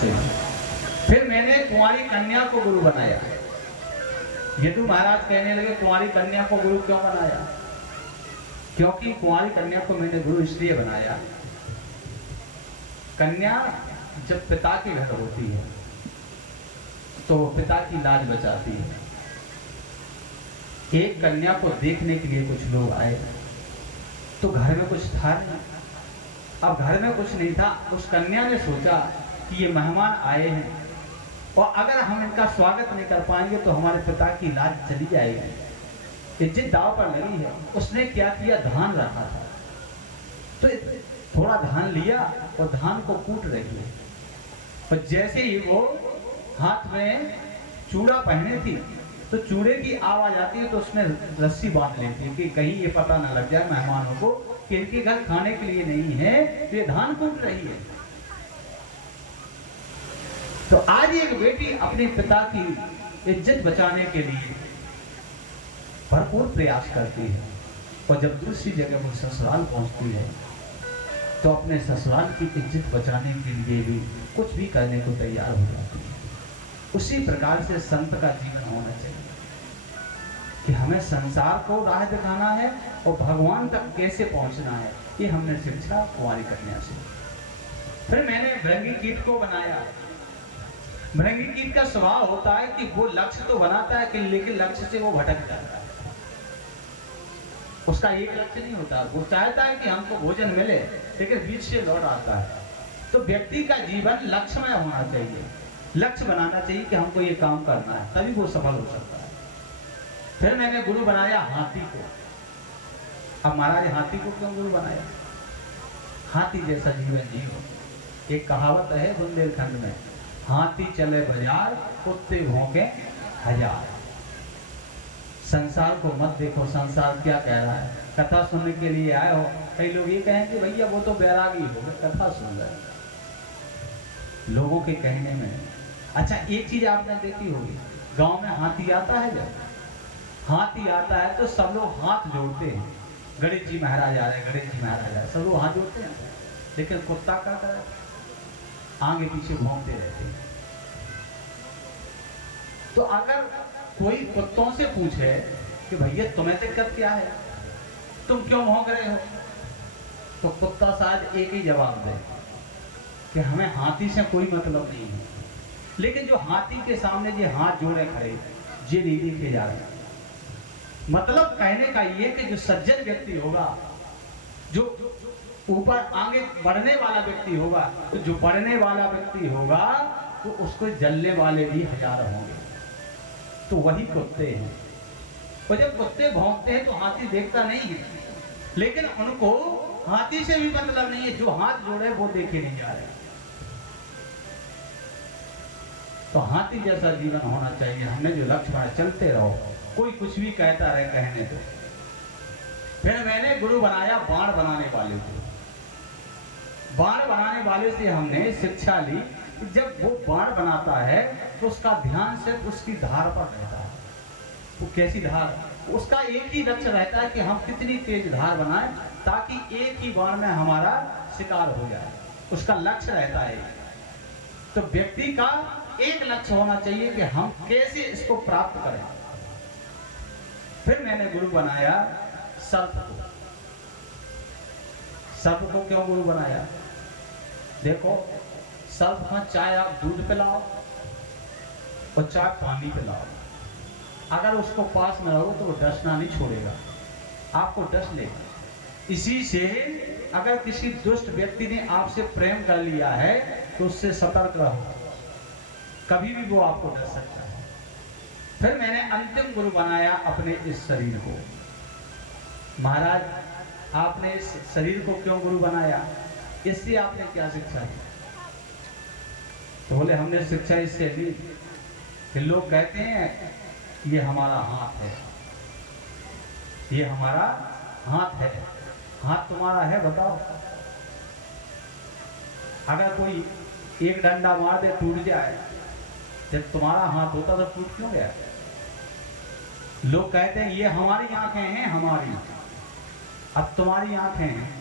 से। फिर मैंने कुंवारी कन्या को गुरु बनाया। यदु महाराज कहने लगे कुंवारी कन्या को गुरु क्यों बनाया? क्योंकि कुंवारी कन्या को मैंने गुरु इसलिए बनाया, कन्या जब पिता के घर होती है तो पिता की लाज बचाती है। एक कन्या को देखने के लिए कुछ लोग आए तो घर में कुछ था नहीं। अब घर में कुछ नहीं था, उस कन्या ने सोचा कि ये मेहमान आए हैं और अगर हम इनका स्वागत नहीं कर पाएंगे तो हमारे पिता की लाज चली जाएगी, इज्जत दांव पर लगी है। उसने क्या किया, धान रखा था तो थोड़ा धान लिया और धान को कूट रही है। और जैसे ही वो हाथ में चूड़ा पहने थी तो चूड़े की आवाज आती है तो उसमें रस्सी बांध लेती है कि कहीं ये पता ना लग जाए मेहमानों को कि इनके घर खाने के लिए नहीं है, तो ये धान कूट रही है। तो आज एक बेटी अपने पिता की इज्जत बचाने के लिए भरपूर प्रयास करती है और जब दूसरी जगह वो ससुराल पहुंचती है तो अपने ससुराल की इज्जत बचाने के लिए भी कुछ भी करने को तैयार हो जाती है। उसी प्रकार से संत का जीवन होना चाहिए कि हमें संसार को राह दिखाना है और भगवान तक कैसे पहुंचना है, ये हमने शिक्षा कुंवारी कन्या से। फिर मैंने भृंगी कीट को बनाया। भृंगी कीट का स्वभाव होता है कि वो लक्ष्य तो बनाता है कि लेकिन लक्ष्य से वो भटक जाता है। उसका एक लक्ष्य नहीं होता, वो चाहता है कि हमको भोजन मिले लेकिन बीच से लौट आता है। तो व्यक्ति का जीवन लक्ष्यमय होना चाहिए, लक्ष्य बनाना चाहिए कि हमको ये काम करना है, तभी वो सफल हो सकता है। फिर मैंने गुरु बनाया हाथी को। अब महाराज हाथी को क्यों गुरु बनाया? हाथी जैसा जीवन जियो। एक कहावत है बुंदेलखंड में, हाथी चले बाजार कुत्ते भौंके हजार। संसार को मत देखो, संसार क्या कह रहा है। कथा सुनने के लिए आए हो, कई लोग ये कहेंगे भैया वो तो बैरागी हो गए, कथा सुन रहे लोगों के कहने में। अच्छा एक चीज आपने देखी होगी, गांव में हाथी आता है, जब हाथी आता है तो सब लोग हाथ जोड़ते हैं, गणेश जी महाराज आ रहे, गणेश जी महाराज आ रहे, सब लोग हाथ जोड़ते हैं। लेकिन कुत्ता क्या करे, आगे पीछे भौंकते रहते हैं। तो अगर कोई कुत्तों से पूछे कि भैया तुम्हें दिक्कत क्या है, तुम क्यों भौंक रहे हो, तो कुत्ता शायद एक ही जवाब दे कि हमें हाथी से कोई मतलब नहीं है। लेकिन जो हाथी के सामने ये हाथ जोड़े खड़े, ये नहीं देखे जा रहे। मतलब कहने का ये कि जो सज्जन व्यक्ति होगा, जो ऊपर आगे बढ़ने वाला व्यक्ति होगा, तो जो बढ़ने वाला व्यक्ति होगा तो उसको जलने वाले भी हजार होंगे। तो वही कुत्ते हैं। और जब कुत्ते भौंकते हैं तो हाथी देखता नहीं है, लेकिन उनको हाथी से भी मतलब नहीं है, जो हाथ जोड़े वो देखे नहीं जा रहे। तो हाथी जैसा जीवन होना चाहिए। हमने जो लक्ष्य बनाया, चलते रहो, कोई कुछ भी कहता रहे, कहने दो। फिर मैंने गुरु बनाया बाण बनाने वाले को। बाण बनाने वाले से हमने शिक्षा ली कि जब वो बाण बनाता है तो उसका ध्यान सिर्फ उसकी धार पर रहता है। वो कैसी धार? उसका एक ही लक्ष्य रहता है कि हम कितनी तेज धार बनाएं ताकि एक ही बाण में हमारा शिकार हो जाए। उसका लक्ष्य रहता है। तो व्यक्ति का एक लक्ष्य होना चाहिए कि हम कैसे इसको प्राप्त करें। फिर मैंने गुरु बनाया सर्प को। सर्प को क्यों गुरु बनाया? देखो, सर्प का चाहे आप दूध पिलाओ और चाहे पानी पिलाओ, अगर उसको पास में रहो तो वो डसना नहीं छोड़ेगा, आपको डस लेगा। इसी से अगर किसी दुष्ट व्यक्ति ने आपसे प्रेम कर लिया है तो उससे सतर्क रहो, कभी भी वो आपको डस सकता है। फिर मैंने अंतिम गुरु बनाया अपने इस शरीर को। महाराज आपने इस शरीर को क्यों गुरु बनाया? इससे आपने क्या शिक्षा दी? तो बोले हमने शिक्षा इससे ली कि लोग कहते हैं ये हमारा हाथ है, ये हमारा हाथ है। हाथ तुम्हारा है? बताओ। अगर कोई एक डंडा मार दे टूट जाए, जब तुम्हारा हाथ होता तो टूट क्यों गया? लोग कहते हैं ये हमारी आंखें हैं, हमारी। अब तुम्हारी आंखें हैं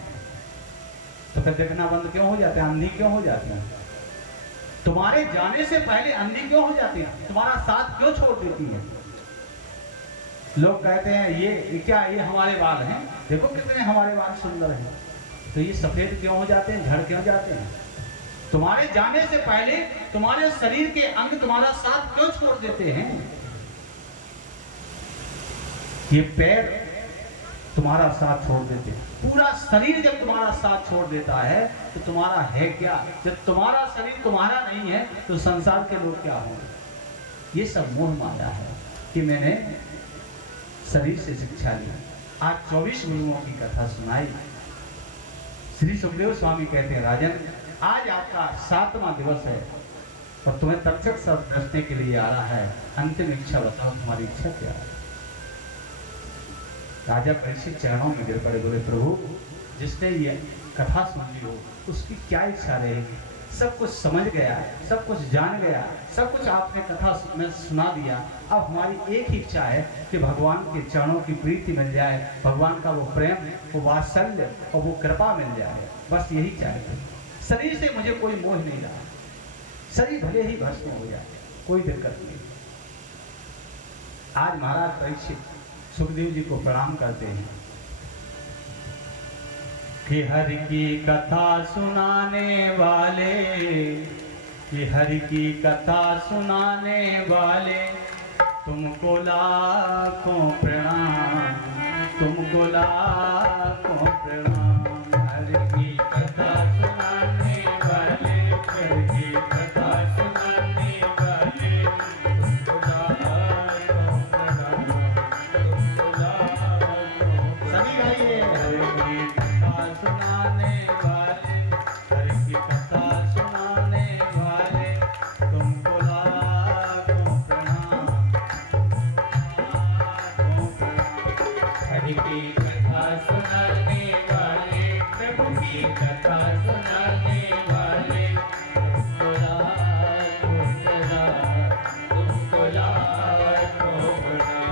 तो फिर देखना बंद क्यों हो जाते हैं, अंधी क्यों हो जाते हैं? तुम्हारे जाने से पहले अंधी क्यों हो जाती है, तुम्हारा साथ क्यों छोड़ देती है। लोग कहते हैं ये क्या, ये हमारे बाल हैं, देखो कितने हमारे बाल सुंदर हैं, तो ये सफेद क्यों हो जाते हैं, झड़ क्यों जाते हैं। तुम्हारे जाने से पहले तुम्हारे शरीर के अंग तुम्हारा साथ क्यों छोड़ देते हैं। ये पैर तुम्हारा साथ छोड़ देते हैं, पूरा शरीर जब तुम्हारा साथ छोड़ देता है तो तुम्हारा है क्या। जब तुम्हारा शरीर तुम्हारा नहीं है तो संसार के लोग क्या होंगे। ये सब मोह माया है कि मैंने शरीर से शिक्षा ली। आज 24 गुरुओं की कथा सुनाई। श्री सुखदेव स्वामी कहते हैं, राजन आज आपका 7वां दिवस है और तुम्हें तक्षक सब दर्शने के लिए आ रहा है, अंतिम इच्छा बताओ, तुम्हारी इच्छा क्या है। राजा परीक्षित चरणों में गिर पड़े, बोले प्रभु जिसने ये कथा सुन ली हो उसकी क्या इच्छा रहेगी। सब कुछ समझ गया, सब कुछ जान गया, सब कुछ आपने कथा में सुना दिया। अब हमारी एक ही इच्छा है कि भगवान के चरणों की प्रीति मिल जाए, भगवान का वो प्रेम, वो वात्सल्य और वो कृपा मिल जाए, बस यही चाहते हैं। शरीर से मुझे कोई मोह नहीं रहा, शरीर भले ही भस्म हो जाए, कोई दिक्कत नहीं। आज महाराज परीक्षित सुखदेव जी को प्रणाम करते हैं कि हरि की कथा सुनाने वाले, कि हरि की कथा सुनाने वाले, तुमको लाखों प्रणाम, तुमको लाखों प्रणाम। हरि की कथा सुनाने वाले, हरि की कथा सुनाने वाले, तुमको लाखों प्रणाम, तुमको लाखों। सभी गाइए, हरि की कथा सुनाने वाले, हरि की कथा सुनाने वाले, तुमको लाखों प्रणाम, लाखों प्रणाम। हरि की कथा सुनाने वाले, प्रभु की कथा सुनाने वाले, तुमको लाखों प्रणाम, तुमको लाखों प्रणाम।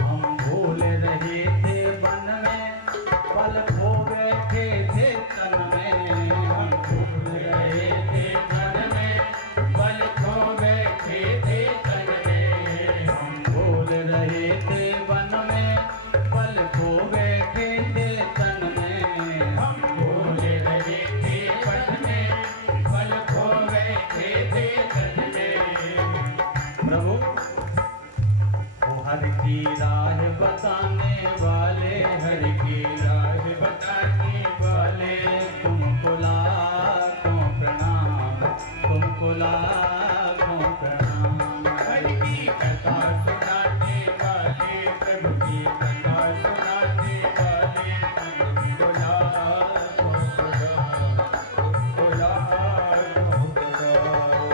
हम भूल रहे थे वन में, पल खो बैठे थे तन में। हम भूल रहे थे वन में, पल खो बैठे थे तन में। हम भूल रहे थे वन में, पल खो बैठे थे तन में। हम भूल रहे थे वन में, पल खो बैठे थे तन में। प्रभु वो हरि की राह बताने वाले, हरि की राह बताने वाले, तुमको लाखों प्रणाम, तुमको लाखों प्रणाम। हरि की कथा सुनाने वाले, प्रभु की कथा सुनाने वाले, तुमको लाखों प्रणाम, तुमको लाखों प्रणाम।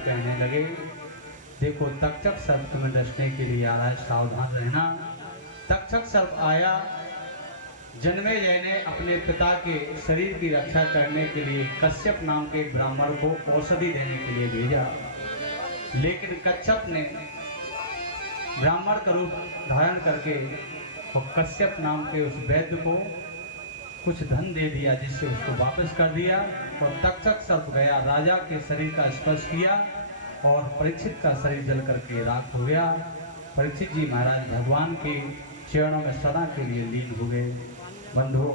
महाराज कहने लगे, देखो तक्षक सर्प तुम्हें डसने के लिए आ रहा है, सावधान रहना। तक्षक सर्प आया, जन्मेजय ने अपने पिता के शरीर की रक्षा करने के लिए कश्यप नाम के एक ब्राह्मण को औषधि देने के लिए भेजा, लेकिन कच्छप ने ब्राह्मण का रूप धारण करके और कश्यप नाम के उस वैद्य को कुछ धन दे दिया, जिससे उसको वापस कर दिया। और तक्षक सर्प गया, राजा के शरीर का स्पर्श किया और परीक्षित का शरीर जल करके राख हो गया। परीक्षित जी महाराज भगवान के चरणों में सदा के लिए लीन हो गए। बंधुओं,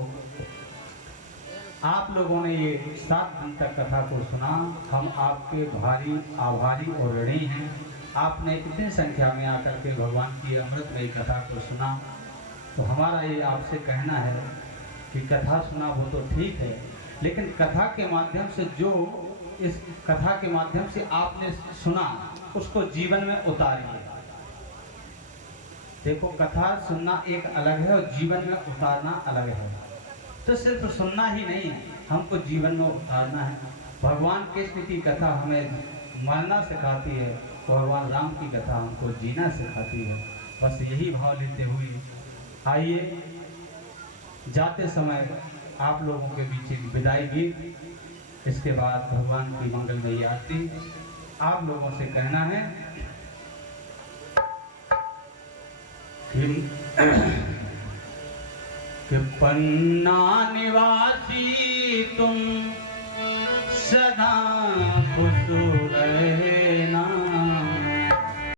आप लोगों ने ये 7 दिन तक कथा को सुना, हम आपके भारी आभारी और ऋणी हैं। आपने इतनी संख्या में आकर के भगवान की अमृतमयी कथा को सुना, तो हमारा ये आपसे कहना है कि कथा सुना वो तो ठीक है, लेकिन कथा के माध्यम से जो इस कथा के माध्यम से आपने सुना उसको जीवन में उतारिए। देखो, कथा सुनना एक अलग है और जीवन में उतारना अलग है। तो सिर्फ सुनना ही नहीं, हमको जीवन में उतारना है। भगवान कृष्ण की कथा हमें मरना सिखाती है, भगवान राम की कथा हमको जीना सिखाती है। बस यही भाव लेते हुए आइए, जाते समय आप लोगों के बीच एक विदाई गीत, इसके बाद भगवान की मंगलमयी आरती। आप लोगों से कहना है कि पन्ना निवासी तुम सदा